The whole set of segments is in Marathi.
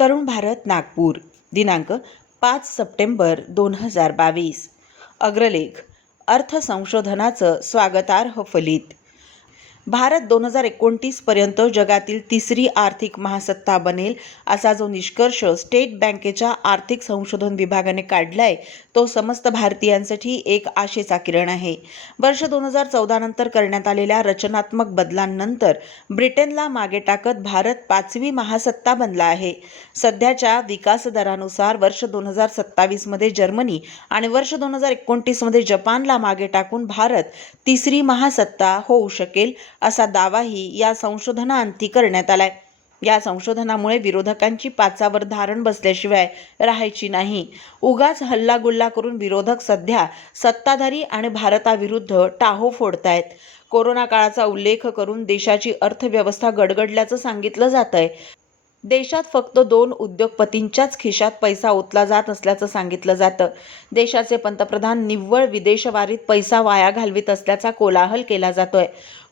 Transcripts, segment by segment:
तरुण भारत नागपूर दिनांक 5 सप्टेंबर 2022. अग्रलेख. अर्थ संशोधनाचं स्वागतार्ह फलित. भारत 2029 पर्यंत जगातील तिसरी आर्थिक महासत्ता बनेल असा जो निष्कर्ष स्टेट बँकेच्या आर्थिक संशोधन विभागाने काढलाय तो समस्त भारतीयांसाठी एक आशेचा किरण आहे. वर्ष 2014 नंतर करण्यात आलेल्या रचनात्मक बदलांनंतर ब्रिटनला मागे टाकत भारत 5वी महासत्ता बनला आहे. सध्याच्या विकास दरानुसार वर्ष 2027 मध्ये जर्मनी आणि वर्ष 2029 मध्ये जपानला मागे टाकून भारत तिसरी महासत्ता होऊ शकेल असा दावाही या संशोधनाअंती करण्यात आलाय. या संशोधनामुळे विरोधकांची पाचावर धारण बसल्याशिवाय राहायची नाही. उगाच हल्लागुल्ला करून विरोधक सध्या सत्ताधारी आणि भारताविरुद्ध टाहो फोडतायत. कोरोना काळाचा उल्लेख करून देशाची अर्थव्यवस्था गडगडल्याचं सांगितलं जातंय. देशात फक्त 2 उद्योगपतींच्याच खिशात पैसा ओतला जात असल्याचं सांगितलं जातं. देशाचे पंतप्रधान निव्वळ विदेशवारीत पैसा वाया घालवित असल्याचा कोलाहल केला जातोय.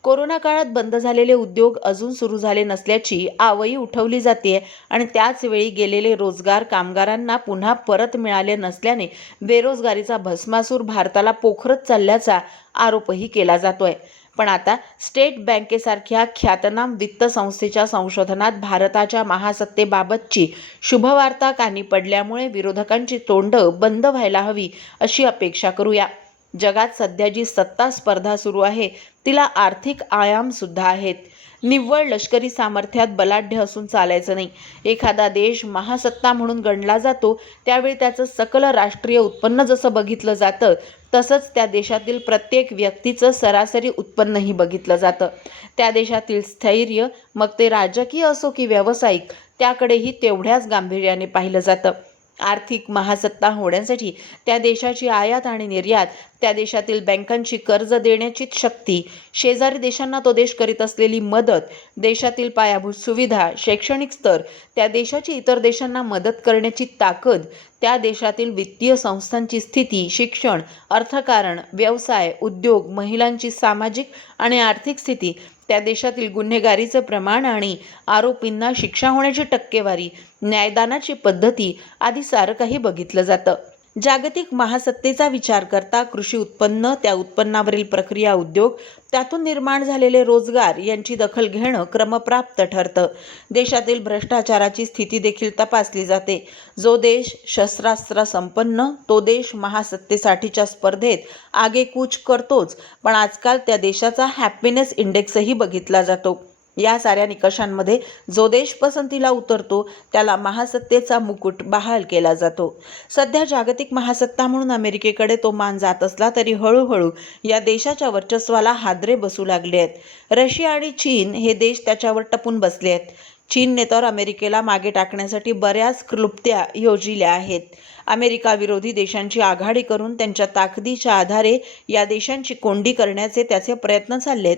कोरोना काळात बंद झालेले उद्योग अजून सुरू झाले नसल्याची आवई उठवली जाते आणि त्याच वेळी गेलेले रोजगार कामगारांना पुन्हा परत मिळाले नसल्याने बेरोजगारीचा भस्मासूर भारताला पोखरत चालल्याचा आरोपही केला जातोय. पण आता स्टेट बँकेसारख्या ख्यातनाम वित्त संस्थेच्या संशोधनात भारताच्या महासत्तेबाबतची शुभवार्ता कानी पडल्यामुळे विरोधकांची तोंड बंद व्हायला हवी अशी अपेक्षा करूया. जगात सध्या जी सत्ता स्पर्धा सुरू आहे तिला आर्थिक आयाम सुद्धा आहेत. निव्वळ लष्करी सामर्थ्यात बलाढ्य असून चालायचं नाही. एखादा देश महासत्ता म्हणून गणला जातो त्यावेळी त्याचं सकल राष्ट्रीय उत्पन्न जसं बघितलं जातं तसंच त्या देशातील प्रत्येक व्यक्तीचं सरासरी उत्पन्नही बघितलं जातं. त्या देशातील स्थैर्य, मग ते राजकीय असो की व्यावसायिक, त्याकडेही तेवढ्याच गांभीर्याने पाहिलं जातं. आर्थिक महासत्ता होण्यासाठी त्या देशाची आयात आणि निर्यात, त्या देशातील बँकांची कर्ज देण्याची शक्ती, शेजारी देशांना तो देश करीत असलेली मदत, देशातील पायाभूत सुविधा, शैक्षणिक स्तर, त्या देशाची इतर देशांना मदत करण्याची ताकद, त्या देशातील वित्तीय संस्थांची स्थिती, शिक्षण, अर्थकारण, व्यवसाय, उद्योग, महिलांची सामाजिक आणि आर्थिक स्थिती, त्या देशातील गुन्हेगारीचं प्रमाण आणि आरोपींना शिक्षा होण्याची टक्केवारी, न्यायदानाची पद्धती आदी सारं काही बघितलं जातं. जागतिक महासत्तेचा विचार करता कृषी उत्पन्न, त्या उत्पन्नावरील प्रक्रिया उद्योग, त्यातून निर्माण झालेले रोजगार यांची दखल घेणं क्रमप्राप्त ठरतं. देशातील भ्रष्टाचाराची स्थिती देखील तपासली जाते. जो देश शस्त्रास्त्र संपन्न तो देश महासत्तेसाठीच्या स्पर्धेत आगेकूच करतोच, पण आजकाल त्या देशाचा हॅपीनेस इंडेक्सही बघितला जातो. या साऱ्या निकषांमध्ये जो देश पसंतीला उतरतो त्याला महासत्तेचा मुकुट बहाल केला जातो. सध्या जागतिक महासत्ता म्हणून अमेरिकेकडे तो मान जात असला तरी हळूहळू या देशाच्या वर्चस्वाला हादरे बसू लागले आहेत. रशिया आणि चीन हे देश त्याच्यावर टपून बसले आहेत. चीनने तर अमेरिकेला मागे टाकण्यासाठी बऱ्याच क्लुप्त्या योजिल्या आहेत. अमेरिका विरोधी देशांची आघाडी करून त्यांच्या ताकदीच्या आधारे या देशांची कोंडी करण्याचे त्याचे प्रयत्न चाललेत.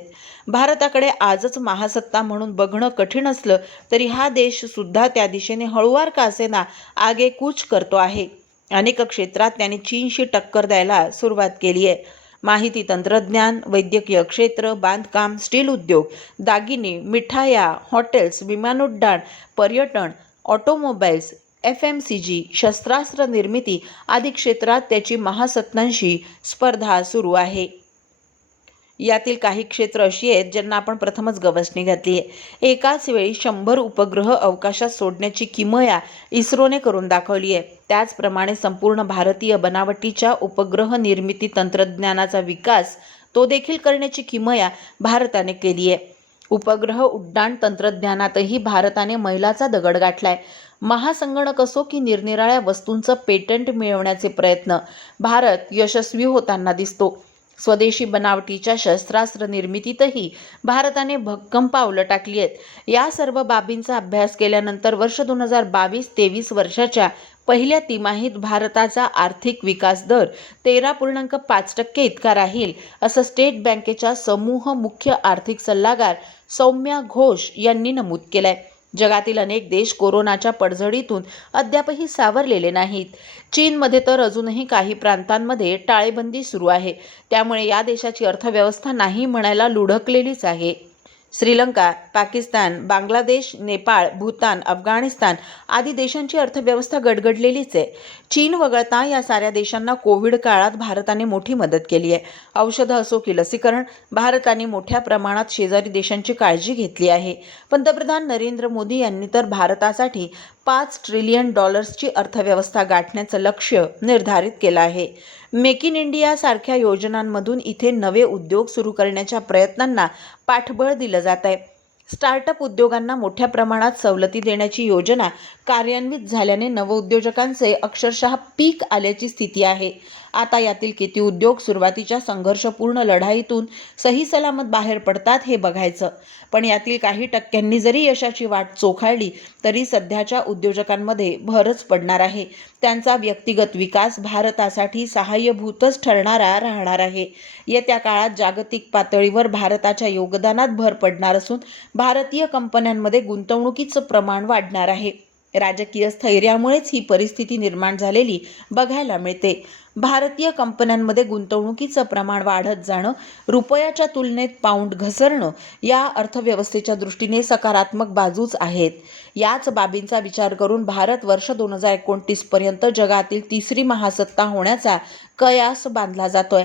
भारताकडे आजच महासत्ता म्हणून बघणं कठीण असलं तरी हा देश सुद्धा त्या दिशेने हळूवार का असेना आगेकूच करतो आहे. अनेक क्षेत्रात त्यांनी चीनशी टक्कर द्यायला सुरुवात केली आहे. माहिती तंत्रज्ञान, वैद्यकीय क्षेत्र, बांधकाम, स्टील उद्योग, दागिने, मिठाया, हॉटेल्स, विमानोड्डाण, पर्यटन, ऑटोमोबाईल्स, FMCG, शस्त्रास्त्र निर्मिती आदी क्षेत्रात त्याची महासत्तांशी स्पर्धा सुरू आहे. यातील काही क्षेत्र अशी आहेत ज्यांना आपण प्रथमच गवसणी घातली आहे. एकाच वेळी 100 उपग्रह अवकाशात सोडण्याची किमया इस्रोने करून दाखवली आहे. त्याचप्रमाणे संपूर्ण भारतीय बनावटीच्या उपग्रह निर्मिती तंत्रज्ञानाचा विकास तो देखील करण्याची किमया भारताने केली आहे. उपग्रह उड्डाण तंत्रज्ञानातही भारताने मैलाचा दगड गाठलाय. महासंगणक असो की निरनिराळ्या वस्तूंचं पेटंट मिळवण्याचे प्रयत्न भारत यशस्वी होताना दिसतो. स्वदेशी बनावटीच्या शस्त्रास्त्र निर्मितीतही भारताने भक्कम पावलं टाकली आहेत. या सर्व बाबींचा अभ्यास केल्यानंतर वर्ष 2022-23 वर्षाच्या पहिल्या तिमाहीत भारताचा आर्थिक विकास दर 13.5% इतका राहील असं स्टेट बँकेच्या समूह मुख्य आर्थिक सल्लागार सौम्या घोष यांनी नमूद केलंय. जगातील अनेक देश कोरोनाच्या पडझडीतून अद्यापही सावरलेले नाहीत. चीनमध्ये तर अजूनही काही प्रांतांमध्ये टाळेबंदी सुरू आहे. त्यामुळे या देशाची अर्थव्यवस्था नाही म्हणायला लुढकलेलीच आहे. श्रीलंका, पाकिस्तान, बांगलादेश, नेपाळ, भूतान, अफगाणिस्तान आदी देशांची अर्थव्यवस्था गडगडलेलीच आहे. चीन वगळता या साऱ्या देशांना कोविड काळात भारताने मोठी मदत केली आहे. औषधं असो की लसीकरण, भारताने मोठ्या प्रमाणात शेजारी देशांची काळजी घेतली आहे. पंतप्रधान नरेंद्र मोदी यांनी तर भारतासाठी $5 ट्रिलियन अर्थव्यवस्था गाठण्याचं लक्ष्य निर्धारित केलं आहे. मेक इन इंडिया सारख्या योजनांमधून इथे नवे उद्योग सुरू करण्याच्या प्रयत्नांना पाठबळ दिलं जात आहे. स्टार्टअप उद्योगांना मोठ्या प्रमाणात सवलती देण्याची योजना कार्यान्वित झाल्याने नवउद्योजकांचे अक्षरशः पीक आल्याची स्थिती आहे. आता यातील किती उद्योग सुरुवातीच्या संघर्षपूर्ण लढाईतून सही सलामत बाहेर पडतात हे बघायचं. पण यातील काही टक्क्यांनी जरी यशाची वाट चोखाळली तरी सध्याच्या उद्योजकांमध्ये भरच पडणार आहे. त्यांचा व्यक्तिगत विकास भारतासाठी सहाय्यभूतच ठरणारा राहणार आहे. येत्या काळात जागतिक पातळीवर भारताच्या योगदानात भर पडणार असून भारतीय कंपन्यांमध्ये गुंतवणुकीचं प्रमाण वाढणार आहे. राजकीय स्थैर्यामुळेच ही परिस्थिती निर्माण झालेली बघायला मिळते. भारतीय कंपन्यांमध्ये गुंतवणुकीचं प्रमाण वाढत जाणं, रुपयाच्या तुलनेत पाऊंड घसरणं या अर्थव्यवस्थेच्या दृष्टीने सकारात्मक बाजूच आहेत. याच बाबींचा विचार करून भारत वर्ष 2029 पर्यंत जगातील तिसरी महासत्ता होण्याचा कयास बांधला जातोय.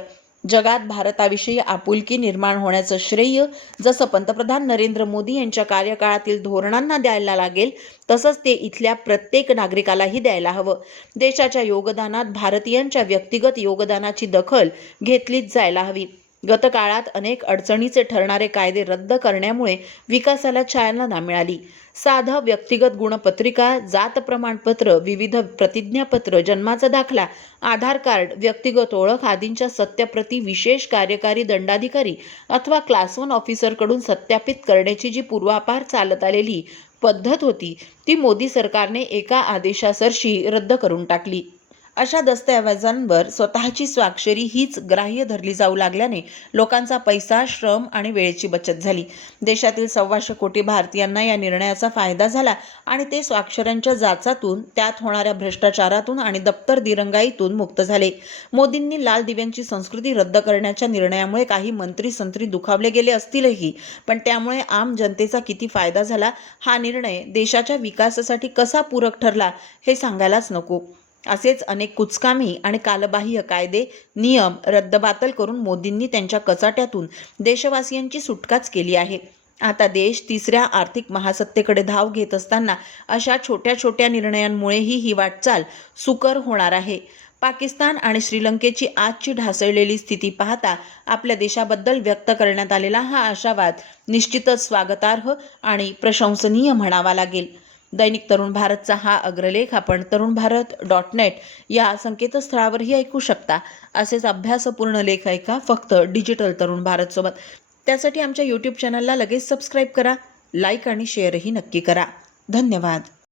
जगात भारताविषयी आपुलकी निर्माण होण्याचं श्रेय जसं पंतप्रधान नरेंद्र मोदी यांच्या कार्यकाळातील धोरणांना द्यायला लागेल तसंच ते इथल्या प्रत्येक नागरिकालाही द्यायला हवं. देशाच्या योगदानात भारतीयांच्या व्यक्तिगत योगदानाची दखल घेतलीच जायला हवी. गतकाळात अनेक अडचणीचे ठरणारे कायदे रद्द करण्यामुळे विकासाला चालना मिळाली. साधं व्यक्तिगत गुणपत्रिका, जात प्रमाणपत्र, विविध प्रतिज्ञापत्र, जन्माचा दाखला, आधार कार्ड, व्यक्तिगत ओळख आदींच्या सत्यप्रती विशेष कार्यकारी दंडाधिकारी अथवा क्लास 1 ऑफिसरकडून सत्यापित करण्याची जी पूर्वापार चालत आलेली पद्धत होती ती मोदी सरकारने एका आदेशासरशी रद्द करून टाकली. अशा दस्तऐवजांवर स्वतःची स्वाक्षरी हीच ग्राह्य धरली जाऊ लागल्याने लोकांचा पैसा, श्रम आणि वेळेची बचत झाली. देशातील 125 कोटी भारतीयांना या निर्णयाचा फायदा झाला आणि ते स्वाक्षऱ्यांच्या जाचातून, त्यात होणाऱ्या भ्रष्टाचारातून आणि दप्तर दिरंगाईतून मुक्त झाले. मोदींनी लाल दिव्यांची संस्कृती रद्द करण्याच्या निर्णयामुळे काही मंत्री-संत्री दुखावले गेले असतीलही, पण त्यामुळे आम जनतेचा किती फायदा झाला, हा निर्णय देशाच्या विकासासाठी कसा पूरक ठरला हे सांगायलाच नको. असेच अनेक कुचकामी आणि कालबाह्य कायदे, नियम रद्दबातल करून मोदींनी त्यांच्या कचाट्यातून देशवासियांची सुटकाच केली आहे. आता देश तिसऱ्या आर्थिक महासत्तेकडे धाव घेत असताना अशा छोट्या छोट्या निर्णयांमुळेही ही वाटचाल सुकर होणार आहे. पाकिस्तान आणि श्रीलंकेची आजची ढासळलेली स्थिती पाहता आपल्या देशाबद्दल व्यक्त करण्यात आलेला हा आशावाद निश्चितच स्वागतार्ह आणि प्रशंसनीय म्हणावा लागेल. दैनिक तरुण भारतचा हा अग्रलेख आपण तरुणभारत.net या संकेतस्थळावरही ऐकू शकता. असेच अभ्यासपूर्ण लेख ऐका फक्त डिजिटल तरुण भारतसोबत. त्यासाठी आमच्या YouTube चॅनलला लगेच सबस्क्राईब करा, लाईक आणि शेअरही नक्की करा. धन्यवाद.